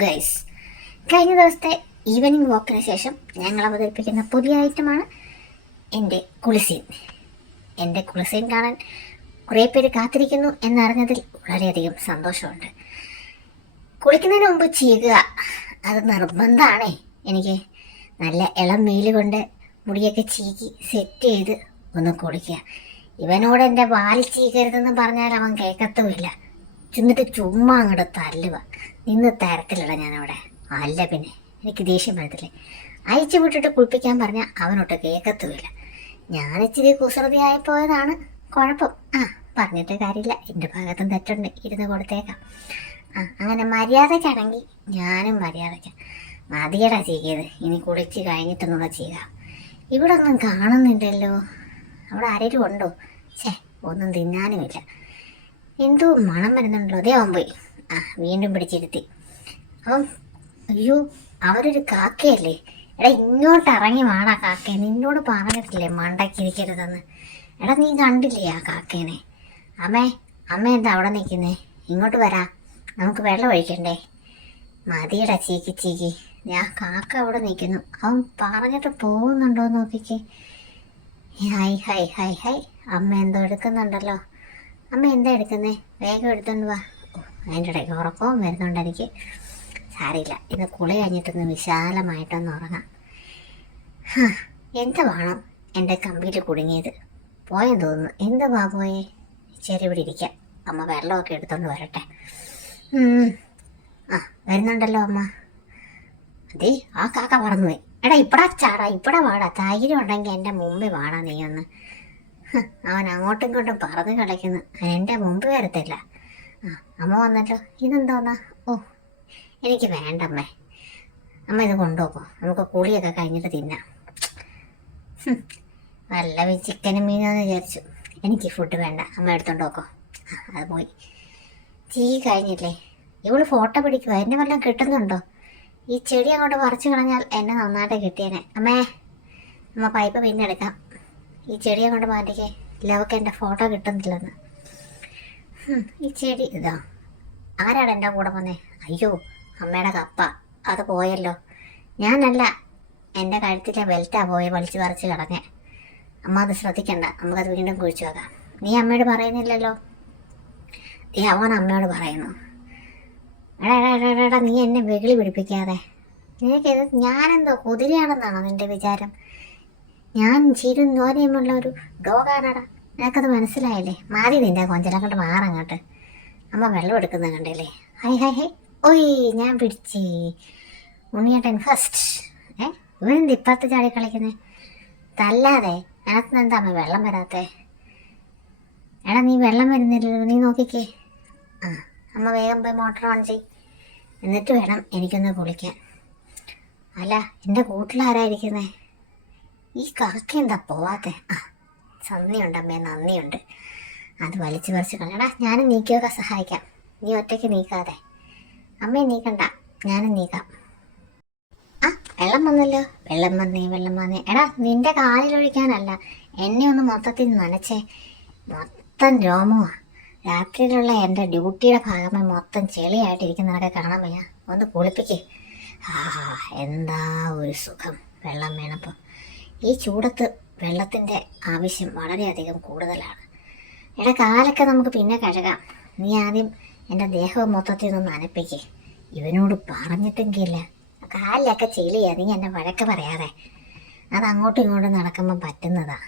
Guys, കഴിഞ്ഞ ദിവസത്തെ evening വാക്കിന് ശേഷം ഞങ്ങൾ അവതരിപ്പിക്കുന്ന പുതിയ ഐറ്റമാണ് എൻ്റെ കുളിസീൻ. എൻ്റെ കുളിസീൻ കാണാൻ കുറേ പേര് കാത്തിരിക്കുന്നു എന്നറിഞ്ഞതിൽ വളരെയധികം സന്തോഷമുണ്ട്. കുളിക്കുന്നതിന് മുമ്പ് ചെയ്യുക അത് നിർബന്ധമാണേ. എനിക്ക് നല്ല ഇളം വെയിൽ കൊണ്ട് മുടിയൊക്കെ ചീകി സെറ്റ് ചെയ്ത് ഒന്ന് കുളിക്കുക. ഇവനോട് എൻ്റെ വാൽ ചീകരുതെന്ന് പറഞ്ഞാൽ അവൻ കേൾക്കത്തുമില്ല. ചെന്നിട്ട് ചുമ്മാ അങ്ങോട്ട് തല്ലുക. നിന്ന് തരത്തിലട ഞാനവിടെ. അല്ല പിന്നെ എനിക്ക് ദേഷ്യം വരത്തില്ലേ. അയച്ചു വിട്ടിട്ട് കുളിപ്പിക്കാൻ പറഞ്ഞാൽ അവനൊട്ട് കേൾക്കത്തുമില്ല. ഞാനിച്ചിരി കുസൃതിയായി പോയതാണ് കുഴപ്പം. പറഞ്ഞിട്ട് കാര്യമില്ല, എൻ്റെ ഭാഗത്തും തെറ്റുണ്ട്, ഇരുന്ന് കൊടുത്തേക്കാം. അങ്ങനെ മര്യാദയ്ക്കാണെങ്കിൽ ഞാനും മര്യാദയ്ക്ക് മതിയടാ ചെയ്യത്. ഇനി കുളിച്ച് കഴിഞ്ഞിട്ടൊന്നുള്ള ചെയ്യുക. ഇവിടെ ഒന്നും കാണുന്നില്ലല്ലോ. അവിടെ ആരെങ്കിലും ഉണ്ടോ? ഒന്നും തിന്നാനുമില്ല. എന്തോ മണം വരുന്നുണ്ടല്ലോ. അതേ അവൻ പോയി. വീണ്ടും പിടിച്ചിരുത്തി. അയ്യോ, അവരൊരു കാക്കയല്ലേ. എടാ ഇങ്ങോട്ട് ഇറങ്ങി വാടാ കാക്കയെ. നിന്നോട് പറഞ്ഞിട്ടില്ലേ മണ്ടക്കിരിക്കരുതെന്ന്. എടാ നീ കണ്ടില്ലേ ആ കാക്കേനെ? അമ്മ എന്താ അവിടെ നിൽക്കുന്നേ? ഇങ്ങോട്ട് വരാ, നമുക്ക് വെള്ളം ഒഴിക്കണ്ടേ? മതിയടാ ചീക്കി ചീക്കി. ഞാൻ കാക്ക അവിടെ നിൽക്കുന്നു. അവൻ പറഞ്ഞിട്ട് പോകുന്നുണ്ടോ നോക്കിക്കേ. Hi hi hi hi. അമ്മ എന്തോ എടുക്കുന്നുണ്ടല്ലോ. അമ്മ എന്താ എടുക്കുന്നേ? വേഗം എടുത്തോണ്ട് വാ. അതിൻ്റെ ഇടയ്ക്ക് ഉറക്കവും വരുന്നുണ്ട് എനിക്ക്. സാരില്ല, ഇന്ന് കുളി കഴിഞ്ഞിട്ടൊന്ന് വിശാലമായിട്ടൊന്ന് ഉറങ്ങാം. എന്താ വേണം എൻ്റെ കമ്പിയിൽ കുടുങ്ങിയത്? പോയെന്ന് തോന്നുന്നു. എന്താ പോയേ? ശരി, ഇവിടെ ഇരിക്കാം. അമ്മ വെള്ളമൊക്കെ എടുത്തോണ്ട് വരട്ടെ. വരുന്നുണ്ടല്ലോ അമ്മ. അതേ ആ കാക്ക പറന്നുപോയി. എടാ ഇപ്പടാ ചാടാ, ഇപ്പടാ വാടാ. ധൈര്യം ഉണ്ടെങ്കിൽ എൻ്റെ മുമ്പിൽ വാടാ നീ ഒന്ന്. അവൻ അങ്ങോട്ടും ഇങ്ങോട്ടും പറന്ന് കളിക്കുന്നു. എൻ്റെ മുമ്പ് വരത്തില്ല. അമ്മ വന്നല്ലോ. ഇതെന്തോന്നാ? എനിക്ക് വേണ്ടമ്മേ. അമ്മ ഇത് കൊണ്ടുപോക്കോ, നമുക്ക് കുളിയൊക്കെ കഴിഞ്ഞിട്ട് തിന്നാം. വല്ല ചിക്കനും മീനാന്ന് വിചാരിച്ചു. എനിക്ക് ഫുഡ് വേണ്ട, അമ്മ എടുത്തോണ്ട് നോക്കോ. അത് പോയി. കഴിഞ്ഞില്ലേ? ഇവള് ഫോട്ടോ പിടിക്കുക. എന്നെ വല്ലതും കിട്ടുന്നുണ്ടോ? ഈ ചെടി അങ്ങോട്ട് പറിച്ചു കളഞ്ഞാൽ എന്നെ നന്നായിട്ട് കിട്ടിയേനെ. അമ്മ പൈപ്പ് പിന്നെ എടുക്കാം. ഈ ചെടി അങ്ങോട്ട് മാറ്റിക്കേ. ലവക്ക് എൻ്റെ ഫോട്ടോ കിട്ടുന്നില്ലെന്ന്. ഈ ചെടി ഇതാ. ആരാണ് എൻ്റെ കൂടെ വന്നേ? അയ്യോ, അമ്മയുടെ കപ്പ. അത് പോയല്ലോ. ഞാനല്ല, എൻ്റെ കഴുത്തിലെ ബെൽറ്റാ പോയി വലിച്ചു പറിച്ച് കളഞ്ഞേ. അമ്മ അത് ശ്രദ്ധിക്കണ്ട, നമുക്കത് വീണ്ടും കുഴിച്ചു വെക്കാം. നീ അമ്മയോട് പറയുന്നില്ലല്ലോ. അവൻ അമ്മയോട് പറയുന്നു. എടാ നീ എന്നെ വെകിളി പിടിപ്പിക്കാതെ. നിനക്കിത് ഞാനെന്തോ കുതിരയാണെന്നാണോ നിൻ്റെ വിചാരം? ഞാൻ ചിരും നോരയുമുള്ള ഒരു ഡോഗാണടാ. നിനക്കത് മനസ്സിലായില്ലേ? മാറി നിൻ്റെ കൊഞ്ചലങ്ങോട്ട് മാറങ്ങോട്ട്. അമ്മ വെള്ളം എടുക്കുന്നത് കണ്ടില്ലേ? High high high. ഓയ്, ഞാൻ പിടിച്ചേ. ഉണ്ണിയേട്ടൻ ഫസ്റ്റ്. ഇവനെന്ത് ഇപ്പത്ത് ചാടി കളിക്കുന്നേ? തല്ലാതെ. അതിനകത്ത് എന്താ അമ്മ വെള്ളം വരാത്തേ? എടാ നീ വെള്ളം വരുന്നില്ലല്ലോ, നീ നോക്കിക്കേ. അമ്മ വേഗം പോയി മോട്ടർ ഓൺ ചെയ്. എന്നിട്ട് വേണം എനിക്കൊന്ന് കുളിക്കാൻ. അല്ല, എൻ്റെ കൂട്ടിലാരായിരിക്കുന്നേ? ഈ കാക്ക എന്താ പോവാത്തെ? നന്ദിയുണ്ട് അമ്മേ, നന്ദിയുണ്ട്. അത് വലിച്ചു പറിച്ച് കളയടാ. ഞാനും നീക്കിയൊക്കെ സഹായിക്കാം. നീ ഒറ്റയ്ക്ക് നീക്കാതെ. അമ്മയെ നീക്കണ്ട, ഞാനും നീക്കാം. വെള്ളം വന്നല്ലോ. വെള്ളം വന്നേ. എടാ നിന്റെ കാലിലൊഴിക്കാനല്ല, എന്നെ ഒന്ന് മൊത്തത്തിൽ നനച്ചേ. മൊത്തം രോമമാ. രാത്രിയിലുള്ള എൻ്റെ ഡ്യൂട്ടിയുടെ ഭാഗമായി മൊത്തം ചെളിയായിട്ടിരിക്കുന്നതൊക്കെ കാണാൻ വയ്യ. ഒന്ന് കുളിപ്പിക്കേ. എന്താ ഒരു സുഖം. വെള്ളം വേണപ്പോൾ. ഈ ചൂടത്ത് വെള്ളത്തിൻ്റെ ആവശ്യം വളരെയധികം കൂടുതലാണ്. എടാ കാലൊക്കെ നമുക്ക് പിന്നെ കഴുകാം. നീ ആദ്യം എൻ്റെ ദേഹം മൊത്തത്തിൽ ഒന്ന് നനപ്പിക്കേ. ഇവനോട് പറഞ്ഞിട്ടെങ്കില്ല. കാലിലൊക്കെ ചെളിയാ. നീ എന്നെ വഴക്ക് പറയാതെ. അത് അങ്ങോട്ടും ഇങ്ങോട്ടും നടക്കുമ്പോൾ പറ്റുന്നതാ.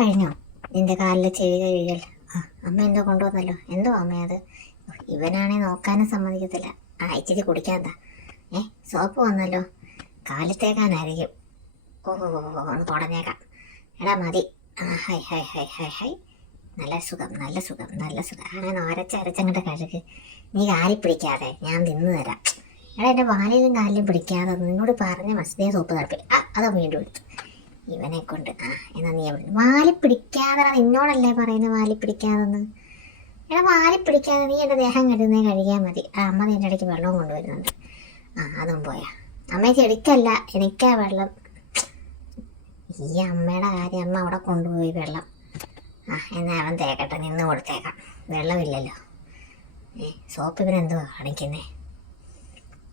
കഴിഞ്ഞോ നിൻ്റെ കാലിലെ ചെളി കഴുകൽ? അമ്മ എന്തോ കൊണ്ടുവന്നല്ലോ. എന്തോ അമ്മ അത്? ഇവനാണെ നോക്കാനും സമ്മതിക്കത്തില്ല. ഇച്ചിരി കുടിക്കാന്താ. സോപ്പ് വന്നല്ലോ. കാലത്തേക്കാനായിരിക്കും. ഒന്ന് തുടങ്ങേക്കാം. എടാ മതി. High high high high high. നല്ല സുഖം. അങ്ങനെ അരച്ചങ്ങോട്ട് കഴുകി. നീ കാലിൽ പിടിക്കാതെ, ഞാൻ തിന്നു തരാം. എടാ എൻ്റെ വാലിലും കാലിലും പിടിക്കാതെ നിന്നോട് പറഞ്ഞ മസ്തേ സോപ്പ് തറപ്പി. അത് വീണ്ടും എടുത്തു ഇവനെ കൊണ്ട്. എന്നാ നീ വാലി പിടിക്കാതെ. നിന്നോടല്ലേ പറയുന്നത് വാലി പിടിക്കാതെന്ന്? എടാ വാലി പിടിക്കാതെ നീ എൻ്റെ ദേഹം കഴുകുന്നേ കഴുകിയാൽ മതി. അമ്മ നിൻ്റെ ഇടയ്ക്ക് വെള്ളവും കൊണ്ടുവരുന്നുണ്ട്. അതും പോയാ. അമ്മയെ ചെടിക്കല്ല, എനിക്കാ വെള്ളം. ഈ അമ്മയുടെ കാര്യം. അമ്മ അവിടെ കൊണ്ടുപോയി വെള്ളം. എന്നാൽ അവൻ തേക്കട്ടെ, നിന്ന് കൊടുത്തേക്കാം. വെള്ളമില്ലല്ലോ. സോപ്പ് ഇവനെന്തുവാ കാണിക്കുന്നേ?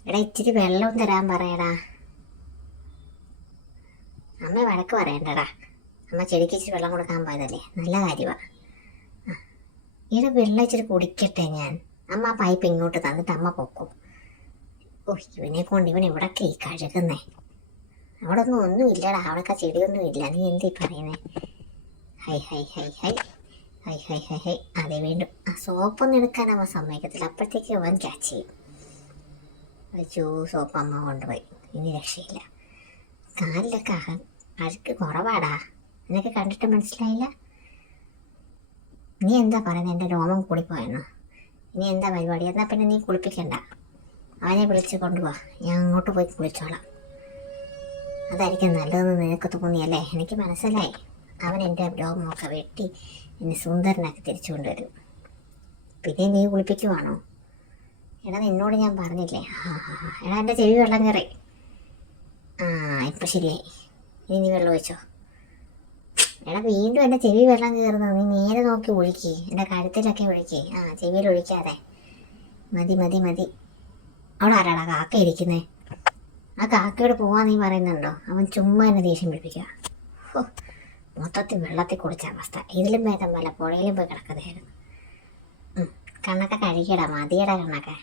എടാ ഇച്ചിരി വെള്ളം തരാൻ പറയടാ. അമ്മ വഴക്ക് പറയണ്ടടാ. അമ്മ ചെടിക്ക് ഇച്ചിരി വെള്ളം കൊടുക്കാൻ പോയതല്ലേ, നല്ല കാര്യമാണ്. ഈടെ വെള്ളം ഇച്ചിരി കുടിക്കട്ടെ ഞാൻ. അമ്മ ആ പൈപ്പ് ഇങ്ങോട്ട് തന്നിട്ട് അമ്മ പൊക്കും. ഓ ഇവനെ കൊണ്ട് ഇവൻ എവിടൊക്കെ ഈ കഴുകുന്നേ? അവിടെ ഒന്നും ഇല്ലടാ, അവിടെയൊക്കെ ചെടിയൊന്നും ഇല്ല. നീ എന്തീ പറയുന്നേ? High high high high high high high high. അതേ വീണ്ടും ആ സോപ്പൊന്നും എടുക്കാൻ അവൻ സമ്മതിക്കത്തില്ല. അപ്പോഴത്തേക്ക് അവൻ ക്യാച്ച് ചെയ്യും. അയ്യോ സോപ്പ് അമ്മ കൊണ്ടുപോയി, ഇനി രക്ഷയില്ല. കാലിലൊക്കെ അഴുക്ക് കുറവാടാ, നിനക്ക് കണ്ടിട്ട് മനസ്സിലായില്ല? നീ എന്താ പറയുന്നത്? എൻ്റെ രോമം കൂടിപ്പോയെന്നോ? ഇനി എന്താ പരിപാടി? എന്നാൽ പിന്നെ നീ കുളിപ്പിക്കണ്ട, അവനെ വിളിച്ച് കൊണ്ടുപോവാ, ഞാൻ അങ്ങോട്ട് പോയി കുളിച്ചോളാം. അതായിരിക്കും നല്ലതെന്ന് നിനക്ക് തോന്നിയല്ലേ? എനിക്ക് മനസ്സിലായി. അവൻ എൻ്റെ രോമമൊക്കെ വെട്ടി എന്നെ സുന്ദരനാക്കി തിരിച്ചു കൊണ്ടുവരും. പിന്നെ നീ കുളിപ്പിക്കുവാണോ? എടാ നിന്നോട് ഞാൻ പറഞ്ഞില്ലേ? എടാ എൻ്റെ ചെവി വെള്ളം കയറി. ഇപ്പം ശരിയായി. ഇനി നീ വെള്ളം ഒഴിച്ചോ. എടാ വീണ്ടും എൻ്റെ ചെവി വെള്ളം കയറുന്നത്. നീ നേരെ നോക്കി ഒഴുക്കി, എൻ്റെ കഴുത്തിലൊക്കെ ഒഴുക്കി. ചെവിയിൽ ഒഴിക്കാതെ. മതി മതി മതി. അവിടെ ആരാടാ കാക്ക ഇരിക്കുന്നേ? ആ കാക്കയോട് പോവാൻ നീ പറയുന്നുണ്ടോ? അവൻ ചുമ്മാ എന്നെ ദേഷ്യം പിടിപ്പിക്കുക. മൊത്തത്തിൽ വെള്ളത്തിൽ കുടിച്ച അവസ്ഥ. ഇതിലും ഭേദം വല്ല പുഴയിലും പോയി കിടക്കുന്നതായിരുന്നു. കണ്ണൊക്കെ കഴുകിയടാ, മതിയടാ കണ്ണൊക്കെ.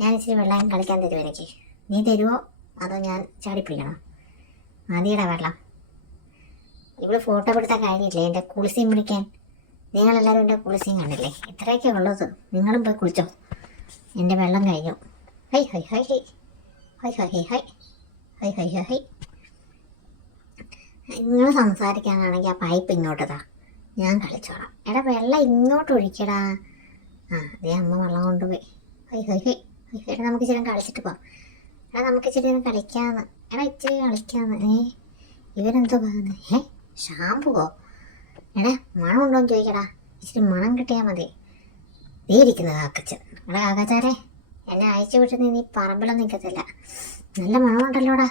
ഞാൻ ഇച്ചിരി വെള്ളം കളിക്കാൻ തരുമോ എനിക്ക്? നീ തരുമോ അതോ ഞാൻ ചാടിപ്പിടിക്കണോ? മതിയടാ വെള്ളം. ഇവിടെ ഫോട്ടോ എടുത്ത കാര്യമില്ലേ എൻ്റെ കുളിസീൻ പിടിക്കാൻ? നിങ്ങളെല്ലാവരും എൻ്റെ കുളിസീൻ കണ്ടില്ലേ? ഇത്രയൊക്കെ ഉള്ളത്. നിങ്ങളും പോയി കുളിച്ചോ, എൻ്റെ വെള്ളം കഴിഞ്ഞു. High high high high high high high high high high high high. നിങ്ങൾ സംസാരിക്കാനാണെങ്കിൽ ആ പൈപ്പ് ഇങ്ങോട്ടതാ, ഞാൻ കളിച്ചോളാം. എടാ വെള്ളം ഇങ്ങോട്ട് ഒഴിക്കടാ. അതേ അമ്മ വെള്ളം കൊണ്ടുപോയി. High high high high. എടാ നമുക്ക് ഇച്ചിരി കളിച്ചിട്ട് പോവാം. എടാ നമുക്ക് ഇച്ചിരി കളിക്കാന്ന്. എടാ ഇച്ചിരി കളിക്കാന്ന്. ഇവരെന്തോ പറയുന്നത്? ഷാമ്പുവോ? എടാ മണം ഉണ്ടോയെന്ന് ചോദിക്കടാ. ഇച്ചിരി മണം കിട്ടിയാൽ മതി. നീ ഇരിക്കുന്നത് കാക്കച്ചൻ. എടാ കാക്കച്ചാരെ, എന്നെ അയച്ചു വിട്ട് നീ പറമ്പിലൊന്നും നിൽക്കത്തില്ല. നല്ല മണമുണ്ടല്ലോടാ.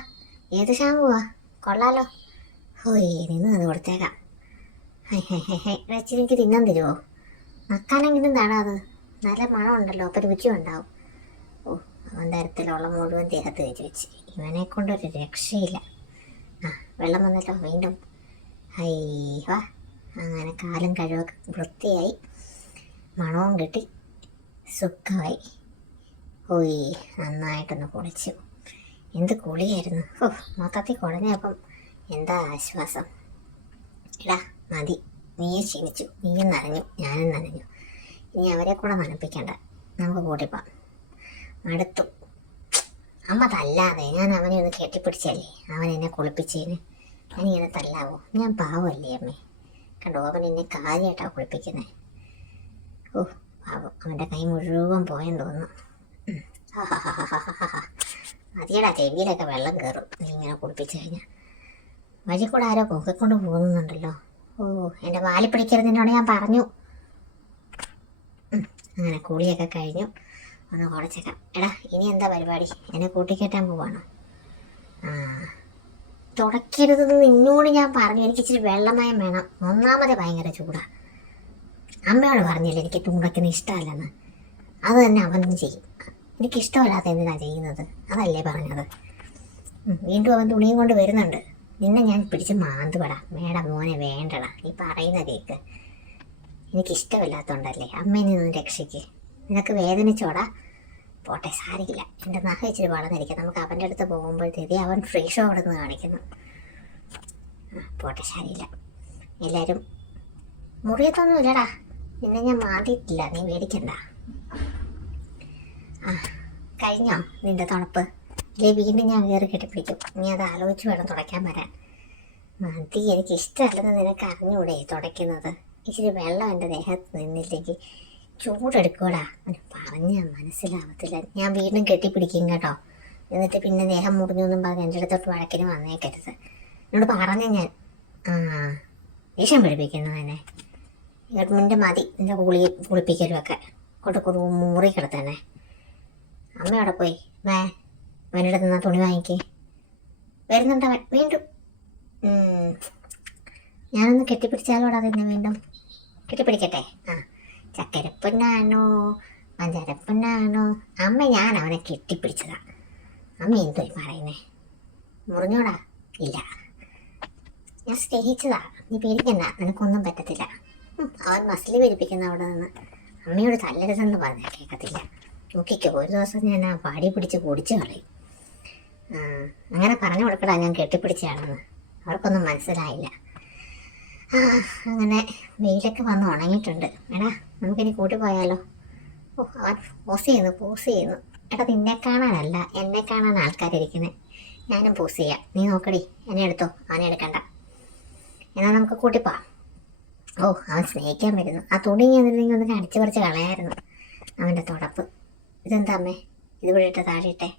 ഏത് ഷാമ്പുവാ? കൊള്ളാലോ. ഹോയ് നിന്ന് അത് കൊടുത്തേക്കാം. High high high high. ഇച്ചിരി എനിക്ക് തിന്നാൻ തരുമോ? നക്കാനെങ്കിലും താടാ. അത് നല്ല മണമുണ്ടല്ലോ, അപ്പം രുചിയും ഉണ്ടാവും. അവൻ തരത്തിലുള്ള മുഴുവൻ ദേഹത്ത് തേച്ച് വെച്ച്. ഇവനെ കൊണ്ടൊരു രക്ഷയില്ല. വെള്ളം വന്നല്ലോ വീണ്ടും. ഹൈ വാ. അങ്ങനെ കാലും കഴിവൊക്കെ വൃത്തിയായി, മണവും കിട്ടി, സുഖമായി. ഹോയ് നന്നായിട്ടൊന്ന് കുളിച്ചു. എന്ത് കുളിയായിരുന്നു. മൊത്തത്തിൽ കുഴഞ്ഞപ്പം എന്താ ആശ്വാസം. എടാ മതി, നീയും ക്ഷീണിച്ചു, നീയും നനഞ്ഞു, ഞാനും നനഞ്ഞു. ഇനി അവരെ കൂടെ നനപ്പിക്കണ്ട, നമുക്ക് കൂട്ടിപ്പോവാം. അടുത്തു. അമ്മ തല്ലാതെ. ഞാൻ അവനെ ഒന്ന് കെട്ടിപ്പിടിച്ചല്ലേ അവൻ എന്നെ കുളിപ്പിച്ചേന്. ഞാനിങ്ങനെ തല്ലാവോ? ഞാൻ പാവമല്ലേ അമ്മേ? കണ്ടോ അവൻ എന്നെ കാര്യമായിട്ടാണ് കുളിപ്പിക്കുന്നത്. പാവം, അവൻ്റെ കൈ മുഴുവൻ പോയെന്ന് തോന്നുന്നു. മതിയടാ, ചെവിയിലൊക്കെ വെള്ളം കയറും നീ ഇങ്ങനെ കുളിപ്പിച്ചു കഴിഞ്ഞാൽ. വഴി കൂടെ ആരോ പൊക്കിക്കൊണ്ട് പോകുന്നുണ്ടല്ലോ. എൻ്റെ വാലി പിടിക്കരുതെന്നോട് ഞാൻ പറഞ്ഞു. അങ്ങനെ കുളിയൊക്കെ കഴിഞ്ഞു. ഒന്ന് കുളച്ചേക്കാം. എടാ ഇനി എന്താ പരിപാടി? എന്നെ കൂട്ടിക്കെട്ടാൻ പോവാണോ? തുടക്കരുതെന്ന് നിന്നോട് ഞാൻ പറഞ്ഞു. എനിക്ക് ഇച്ചിരി വെള്ളമയം വേണം. ഒന്നാമത് ഭയങ്കര ചൂടാ. അമ്മയോട് പറഞ്ഞില്ല എനിക്ക് തുടക്കുന്ന ഇഷ്ടമല്ലെന്ന്. അത് തന്നെ അവനും ചെയ്യും. എനിക്കിഷ്ടമല്ലാത്ത എന്തിനാണ് ചെയ്യുന്നത്? അതല്ലേ പറഞ്ഞത്. വീണ്ടും അവൻ തുണിയും കൊണ്ട് വരുന്നുണ്ട്. നിന്നെ ഞാൻ പിടിച്ച് മാന്തുപെടാ. മേട മോനെ വേണ്ടടാ, നീ പറയുന്ന കേക്ക്. എനിക്കിഷ്ടമില്ലാത്തതുകൊണ്ടല്ലേ. അമ്മയിൽ നിന്നും രക്ഷിക്ക്. നിനക്ക് വേദനിച്ചോടാ? പോട്ടെ, സാരിയില്ല. എൻ്റെ നഖ ഇച്ചിരി വളർന്നിരിക്കും. നമുക്ക് അവൻ്റെ അടുത്ത് പോകുമ്പോഴത്തേക്ക് അവൻ ഫ്രീ ഷോ അവിടെ നിന്ന് കാണിക്കുന്നു. പോട്ടെ, സാരിയില്ല. എല്ലാവരും മുറിയത്തൊന്നും ഇല്ലടാ. നിന്നെ ഞാൻ മാന്തിയിട്ടില്ല, നീ മേടിക്കണ്ട. കഴിഞ്ഞോ നിൻ്റെ തണുപ്പ്? ഇല്ലേ വീണ്ടും ഞാൻ കയറി കെട്ടിപ്പിടിക്കും. നീ അത് ആലോചിച്ച് വേണം തുടയ്ക്കാൻ വരാൻ. മതി, എനിക്ക് ഇഷ്ടമല്ലെന്ന് നിനക്ക് അറിഞ്ഞൂടെ തുടയ്ക്കുന്നത്? ഇച്ചിരി വെള്ളം എൻ്റെ ദേഹത്ത് നിന്നില്ലെങ്കിൽ ചൂടെടുക്കൂടാ. പറഞ്ഞാൽ മനസ്സിലാവത്തില്ല. ഞാൻ വീണ്ടും കെട്ടിപ്പിടിക്കും കേട്ടോ. എന്നിട്ട് പിന്നെ ദേഹം മുറിഞ്ഞു എന്നും പറഞ്ഞ് എൻ്റെ അടുത്തോട്ട് വഴക്കിന് വന്നേക്കരുത്. എന്നോട് പറഞ്ഞ ഞാൻ ദേഷ്യം പിടിപ്പിക്കുന്നു എന്നെ. ഗവൺമെൻറ് മതി എൻ്റെ കുളിപ്പിക്കലും ഒക്കെ. കൊണ്ട് മുറി കിടത്തന്നെ. അമ്മയോടെ പോയി അവൻ്റെ അടുത്ത് നിന്നാ തുണി വാങ്ങിക്കേ. വരുന്നുണ്ടവൻ വീണ്ടും. ഞാനൊന്ന് കെട്ടിപ്പിടിച്ചാലോടാ. തന്നെ വീണ്ടും കെട്ടിപ്പിടിക്കട്ടെ. ചക്കരപ്പൊന്നാണോ പഞ്ചരപ്പൊന്നാണോ? അമ്മ ഞാൻ അവനെ കെട്ടിപ്പിടിച്ചതാ. അമ്മ എന്തോയി പറയുന്നേ? മുറിഞ്ഞോടാ? ഇല്ല, ഞാൻ സ്നേഹിച്ചതാ. നീ പേടിക്കണ്ട, നിനക്കൊന്നും പറ്റത്തില്ല. അവൻ മസിൽ പിരിപ്പിക്കുന്ന അവിടെ നിന്ന് അമ്മയോട് തല്ലരുതെന്ന് പറഞ്ഞാൽ കേൾക്കത്തില്ല. നോക്കിക്കോ, ഒരു ദിവസം ഞാൻ ആ പാടി പിടിച്ച് പൊടിച്ചു കളയും. അങ്ങനെ പറഞ്ഞു കൊടുക്കടാ ഞാൻ കെട്ടിപ്പിടിച്ചാണെന്ന്. അവർക്കൊന്നും മനസ്സിലായില്ല. അങ്ങനെ വെയിലൊക്കെ വന്ന് ഉണങ്ങിയിട്ടുണ്ട്. എടാ, നമുക്കിനി കൂട്ടി പോയാലോ? അവൻ പോസ് ചെയ്യുന്നു. എടാ, നിന്നെ കാണാനല്ല എന്നെ കാണാൻ ആൾക്കാരിരിക്കുന്നത്. ഞാനും പോസ് ചെയ്യാം. നീ നോക്കടി, എന്നെ എടുത്തോ, അവനെ എടുക്കണ്ട. എന്നാൽ നമുക്ക് കൂട്ടിപ്പോവാം. അവൻ സ്നേഹിക്കാൻ വരുന്നു. ആ തുണി എന്നിരുന്നെങ്കിൽ ഒന്നിനെ അടിച്ചു പറിച്ച് കളയായിരുന്നു. അവൻ്റെ തുടപ്പ്. ഇതെന്താ അമ്മേ ഇത് വിളിട്ട് താഴെയിട്ടെ?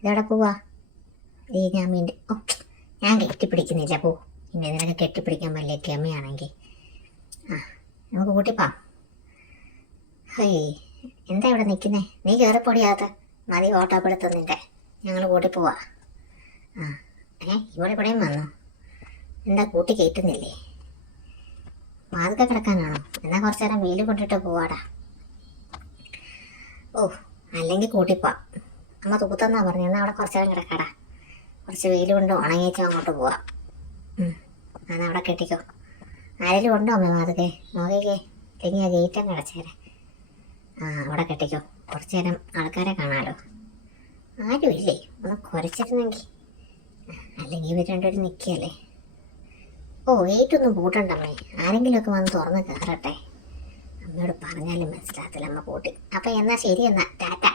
ഇതെവിടെ പോവാ? ഞാൻ കെട്ടിപ്പിടിക്കുന്നില്ല. പിന്നെ നിനക്ക് കെട്ടിപ്പിടിക്കാൻ വലിയ ഗമയാണെങ്കിൽ നമുക്ക് കൂട്ടിപ്പാ. എന്താ ഇവിടെ നിൽക്കുന്നേ? നീ കയറിപ്പൊടിയാത്ത മതി ഓട്ടോപ്പെടുത്തുന്നിൻ്റെ. ഞങ്ങൾ കൂട്ടിപ്പോവാ. ഇവിടെയും വന്നു. എന്താ കൂട്ടി കയറ്റുന്നില്ലേ? വാതൊക്കെ കിടക്കാനാണോ? എന്നാൽ കുറച്ചു നേരം വെയിൽ കൊണ്ടിട്ട് പോവാടാ. അല്ലെങ്കിൽ കൂട്ടിപ്പോ. അമ്മ തൂത്തെന്നാ പറഞ്ഞു. എന്നാൽ അവിടെ കുറച്ചു നേരം കിടക്കാടാ. കുറച്ച് വെയിൽ കൊണ്ട് ഉണങ്ങിച്ചോ അങ്ങോട്ട് പോവാം. എന്നാൽ അവിടെ കെട്ടിക്കോ. ആരെങ്കിലും ഉണ്ടോ അമ്മ വാതൊക്കെ? നോക്കിക്കേ, ഇല്ലെങ്കിൽ ആ ഗേറ്റങ്ങ് അടച്ചേരെ. അവിടെ കെട്ടിക്കോ. കുറച്ചു നേരം ആൾക്കാരെ കാണാമല്ലോ. ആരും ഇല്ലേ? ഒന്ന് കുരച്ചിരുന്നെങ്കിൽ. അല്ലെങ്കിൽ ഇവർ രണ്ടുപേരും നിൽക്കുകയല്ലേ. ഗേറ്റൊന്നും പൂട്ടണ്ടമ്മേ. ആരെങ്കിലുമൊക്കെ വന്ന് തുറന്ന് കയറട്ടെ. അമ്മയോട് പറഞ്ഞാലും മനസ്സിലാകത്തില്ല. അമ്മ കൂട്ടി. അപ്പം എന്നാൽ ശരി, എന്നാൽ ടാറ്റ.